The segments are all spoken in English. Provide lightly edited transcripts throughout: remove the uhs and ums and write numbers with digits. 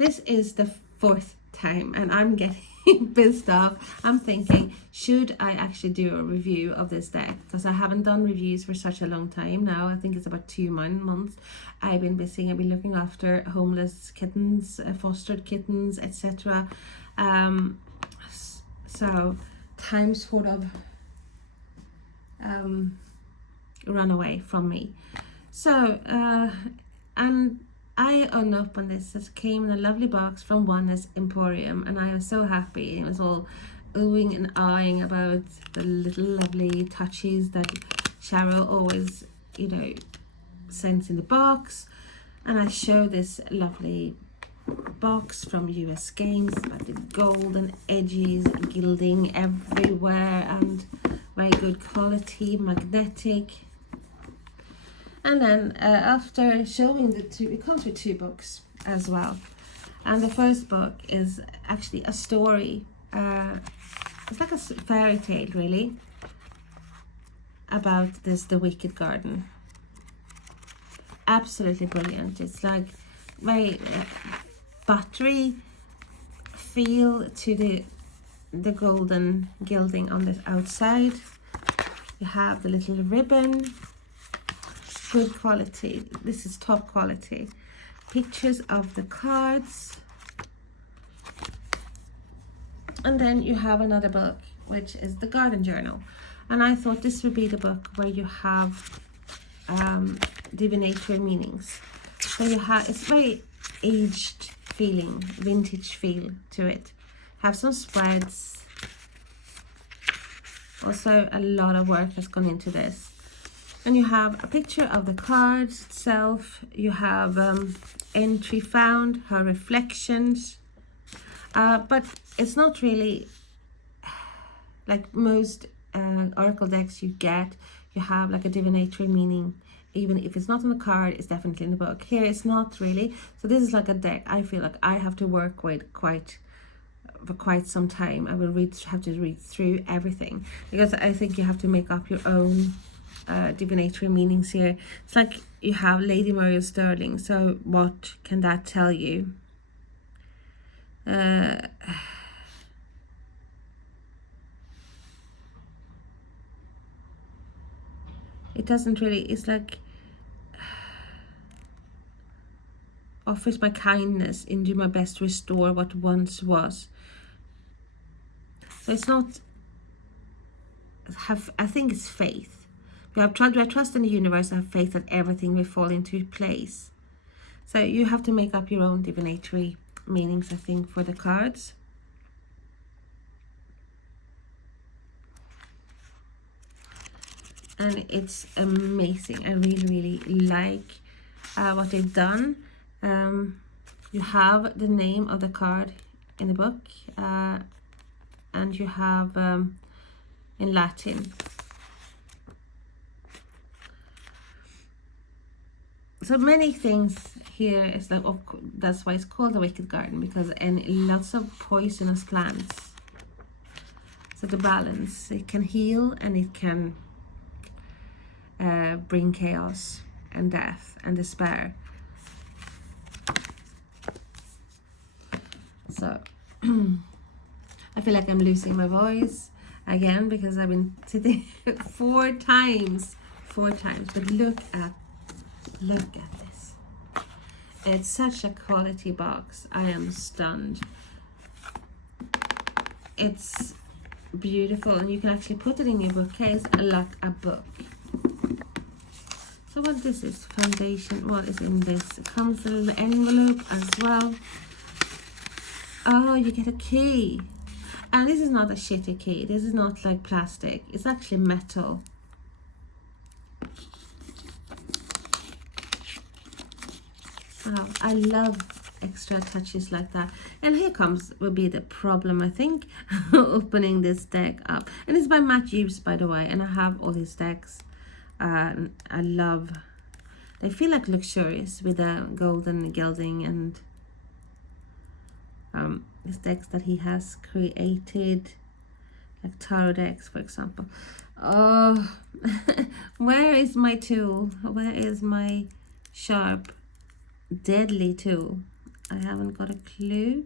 this is the fourth time and I'm getting pissed off. I'm thinking, should I actually do a review of this deck? Because I haven't done reviews for such a long time now. I think it's about 2 months. I've been busy. I've been looking after homeless kittens, fostered kittens, etc. So time sort of run away from me. So and I unopened this. It came in a lovely box from Oneness Emporium, and I was so happy. It was all oohing and ahhing about the little lovely touches that Cheryl always, you know, sends in the box. And I show this lovely box from US Games about the golden edges, gilding everywhere, and very good quality, magnetic. And then after showing the two, it comes with 2 books as well. And the first book is actually a story. It's like a fairy tale, really, about the Wicked Garden. Absolutely brilliant. It's like very buttery feel to the golden gilding on the outside. You have the little ribbon. Good quality. This is top quality. Pictures of the cards. And then you have another book, which is the Garden Journal. And I thought this would be the book where you have divinatory meanings. So you have, it's very aged feeling, vintage feel to it. Have some spreads. Also a lot of work has gone into this. And you have a picture of the cards itself. You have entry found, her reflections. But it's not really like most oracle decks you get. You have like a divinatory meaning. Even if it's not on the card, it's definitely in the book. Here it's not really. So this is like a deck I feel like I have to work with for quite some time. I will have to read through everything, because I think you have to make up your own divinatory meanings here. It's like you have Lady Muriel Stirling, so what can that tell you? It doesn't really, it's like offers my kindness and do my best to restore what once was. So it's not I think it's faith. Do I trust in the universe? I have faith that everything will fall into place. So you have to make up your own divinatory meanings, I think, for the cards. And it's amazing. I really like what they've done. You have the name of the card in the book, and you have in Latin. So many things here is like, that's why it's called the Wicked Garden, because lots of poisonous plants. So the balance, it can heal and it can bring chaos and death and despair. So I feel like I'm losing my voice again because I've been sitting 4 times. But look at this. It's such a quality box. I am stunned. It's beautiful, and you can actually put it in your bookcase like a book. So what this is, foundation, what is in this? It comes in an envelope as well. Oh, you get a key. And this is not a shitty key. This is not like plastic. It's actually metal. Wow, I love extra touches like that. And here will be the problem, I think, opening this deck up. And it's by Matt Hughes, by the way, and I have all his decks. I love, they feel like luxurious with the golden gilding and his decks that he has created, like tarot decks, for example. Oh, where is my tool? Where is my sharp, deadly tool? I haven't got a clue,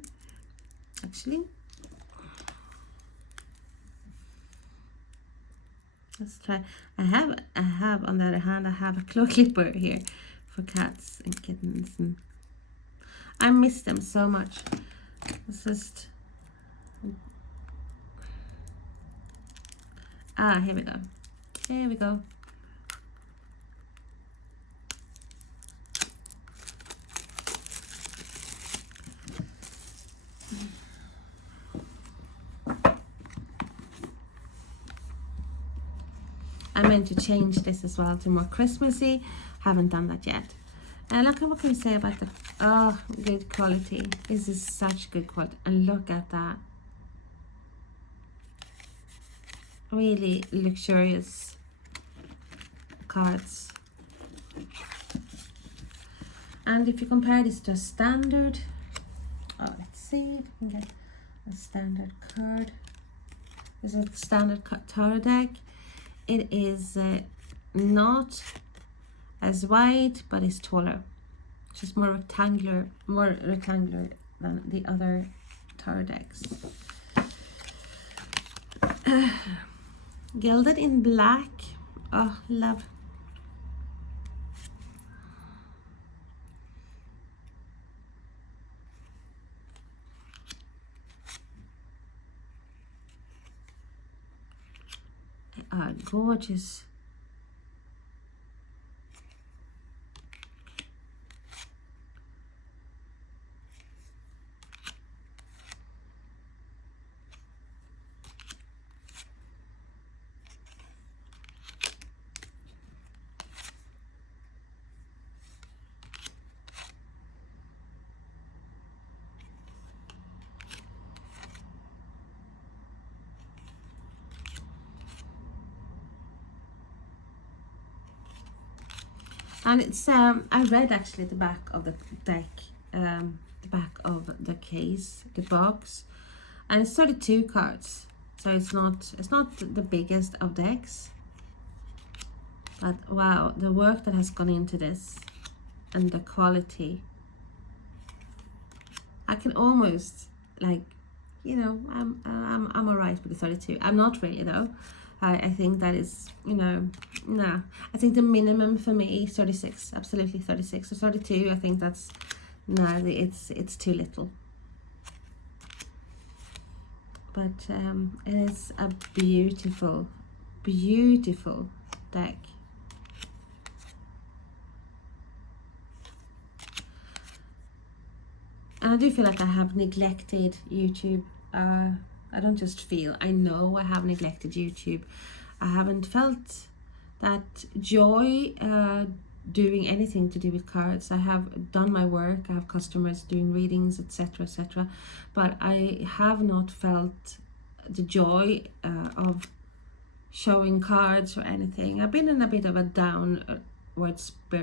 actually. Let's try. I have on the other hand, I have a claw clipper here for cats and kittens, and I miss them so much. It's just, here we go. Here we go. I meant to change this as well to more Christmassy. Haven't done that yet. Look at what can we say about the good quality. This is such good quality, and look at that. Really luxurious cards. And if you compare this to a standard, let's see if we can get a standard card. This is a standard tarot deck. It is not as wide, but it's taller. It's just more rectangular than the other tarot decks. Gilded in black. Oh, love. Gorgeous. And it's I read actually the back of the deck, the back of the case, the box, and it's 32 cards, so it's not the biggest of decks, but wow, the work that has gone into this and the quality. I can almost, like, you know, I'm alright with the 32. I'm not really though. I think that is, you know, nah. I think the minimum for me is 36, absolutely 36. So 32, I think that's, no, it's too little. But it is a beautiful, beautiful deck. And I do feel like I have neglected YouTube. I don't just feel, I know I have neglected YouTube. I haven't felt that joy doing anything to do with cards. I have done my work, I have customers doing readings, etc, etc, but I have not felt the joy of showing cards or anything. I've been in a bit of a downward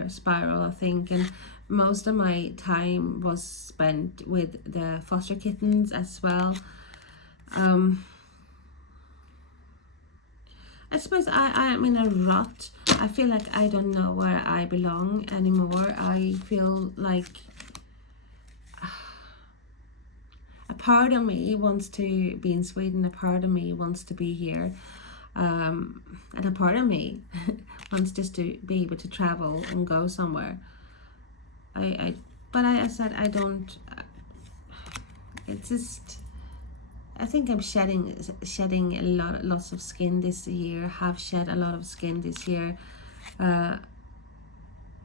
spiral, I think, and most of my time was spent with the foster kittens as well. I suppose I am in a rut. I feel like I don't know where I belong anymore. I feel like a part of me wants to be in Sweden, a part of me wants to be here, and a part of me wants just to be able to travel and go somewhere. But I said I don't. It's just, I think I'm shedding lots of skin this year. Have shed a lot of skin this year,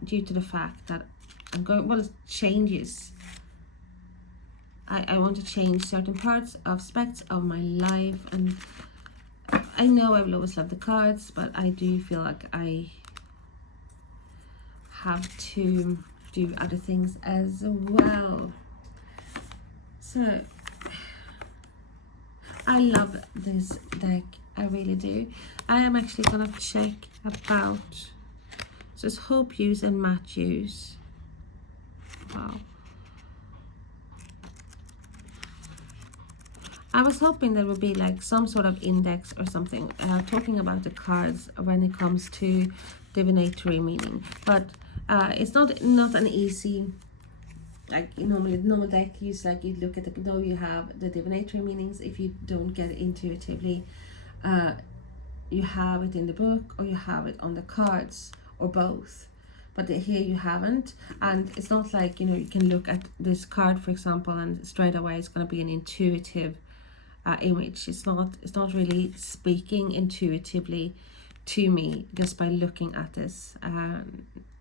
due to the fact that I'm going, well, changes. I want to change certain aspects of my life, and I know I will always love the cards, but I do feel like I have to do other things as well. So I love this deck, I really do. I am actually gonna check about just Hope Use and Matte Use. Wow. I was hoping there would be like some sort of index or something talking about the cards when it comes to divinatory meaning, but it's not an easy like normally the normal deck use, like you look at the, though you have the divinatory meanings, if you don't get it intuitively, you have it in the book or you have it on the cards or both, but here you haven't. And it's not like, you know, you can look at this card, for example, and straight away it's going to be an intuitive image. It's not really speaking intuitively to me just by looking at this,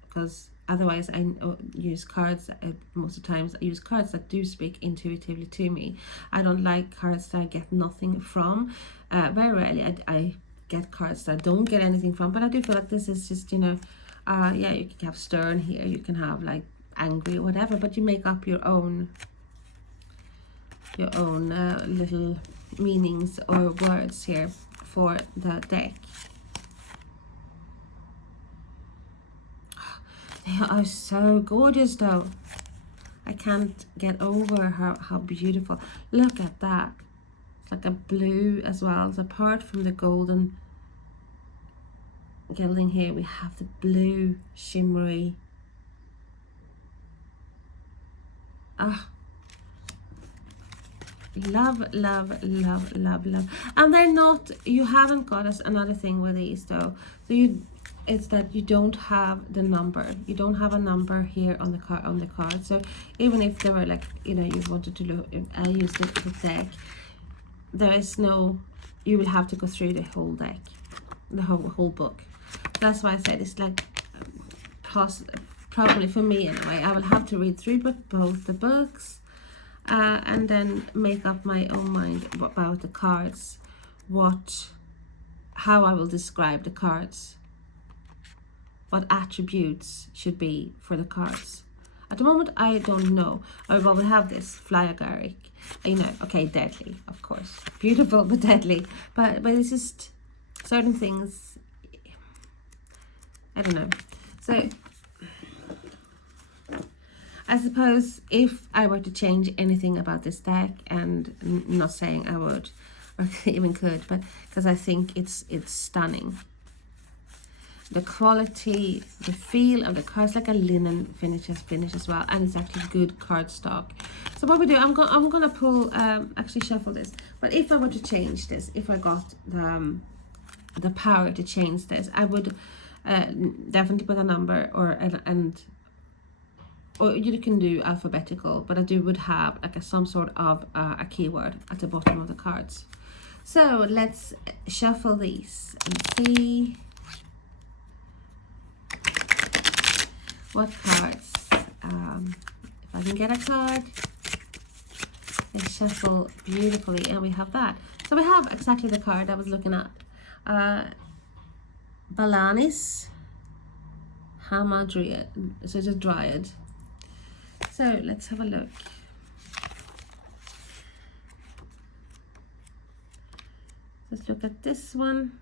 because otherwise I use cards, most of the times I use cards that do speak intuitively to me. I don't like cards that I get nothing from. Very rarely I get cards that I don't get anything from, but I do feel like this is just, you know, yeah, you can have stern here, you can have like angry or whatever, but you make up your own little meanings or words here for the deck. They are so gorgeous though. I can't get over how beautiful. Look at that. It's like a blue as well. So apart from the golden gilding here, we have the blue shimmery. Love, love, love, love, love. And they're not, you haven't got us another thing with these though. So it's that you don't have the number. You don't have a number here on the card. So even if they were like, you know, you wanted to look, I use the deck, there is no, you will have to go through the whole deck, the whole book. That's why I said it's like probably for me anyway, I will have to read through both the books, and then make up my own mind about the cards, how I will describe the cards, what attributes should be for the cards. At the moment I don't know. Oh, well, we have this fly agaric, you know, okay, deadly, of course, beautiful but deadly, but it's just certain things, I don't know. So I suppose if I were to change anything about this deck, and not saying I would or even could, but because I think it's stunning. The quality, the feel of the cards, like a linen finish as well, and it's actually good cardstock. So what we do, I'm gonna pull, actually shuffle this. But if I were to change this, if I got the power to change this, I would definitely put a number or you can do alphabetical, but I would have like some sort of a keyword at the bottom of the cards. So let's shuffle these and see what cards. If I can get a card, they shuffle beautifully, and we have that. So we have exactly the card I was looking at. Balanis Hamadryad, so it's a dryad. So let's have a look. Let's look at this one.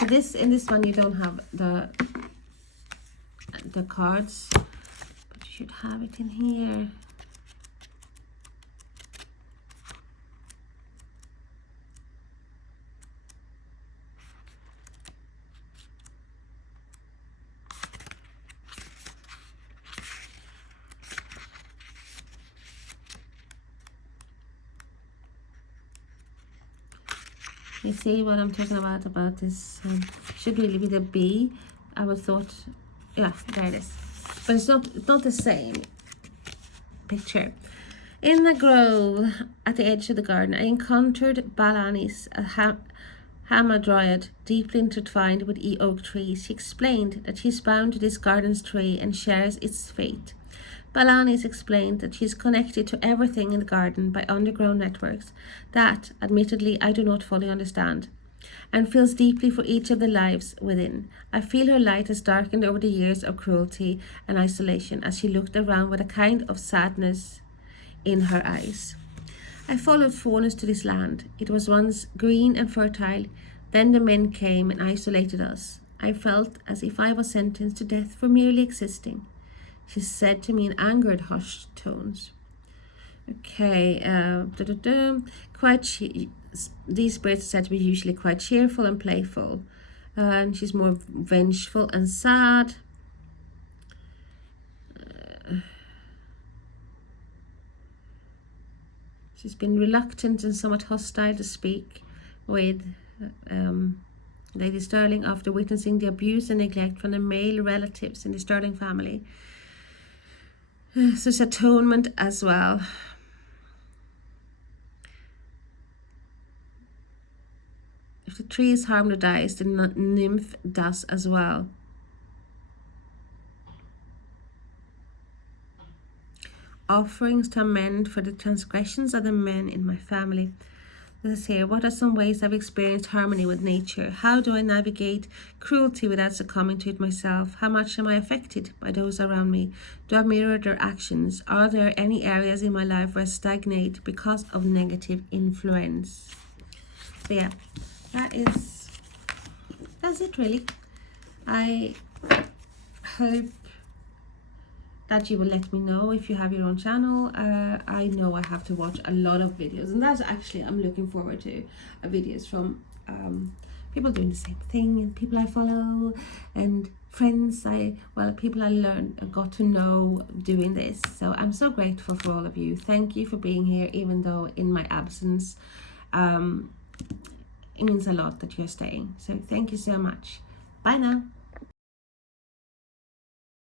So in this one you don't have the cards, but you should have it in here. You see what I'm talking about this should really be the B. I would thought, yeah, there it is, but it's not the same picture. In a grove at the edge of the garden, I encountered Balanis, a hamadryad deeply intertwined with oak trees. She explained that she is bound to this garden's tree and shares its fate. Balanis explained that she is connected to everything in the garden by underground networks that, admittedly, I do not fully understand, and feels deeply for each of the lives within. I feel her light has darkened over the years of cruelty and isolation as she looked around with a kind of sadness in her eyes. I followed faunus to this land. It was once green and fertile. Then the men came and isolated us. I felt as if I was sentenced to death for merely existing. she said to me in angered, hushed tones. Okay, these spirits are said to be usually quite cheerful and playful, and she's more vengeful and sad. She's been reluctant and somewhat hostile to speak with Lady Stirling after witnessing the abuse and neglect from the male relatives in the Stirling family. So it's atonement as well. If the tree is harmed or dies, the nymph does as well. Offerings to amend for the transgressions of the men in my family. This is here. What are some ways I've experienced harmony with nature? How do I navigate cruelty without succumbing to it myself? How much am I affected by those around me? Do I mirror their actions? Are there any areas in my life where I stagnate because of negative influence? So yeah, that's it really. I hope that you will let me know if you have your own channel. I know I have to watch a lot of videos, and that's actually, I'm looking forward to videos from people doing the same thing, and people I follow, and friends people I got to know doing this. So I'm so grateful for all of you. Thank you for being here, even though in my absence. It means a lot that you're staying. So thank you so much. Bye now.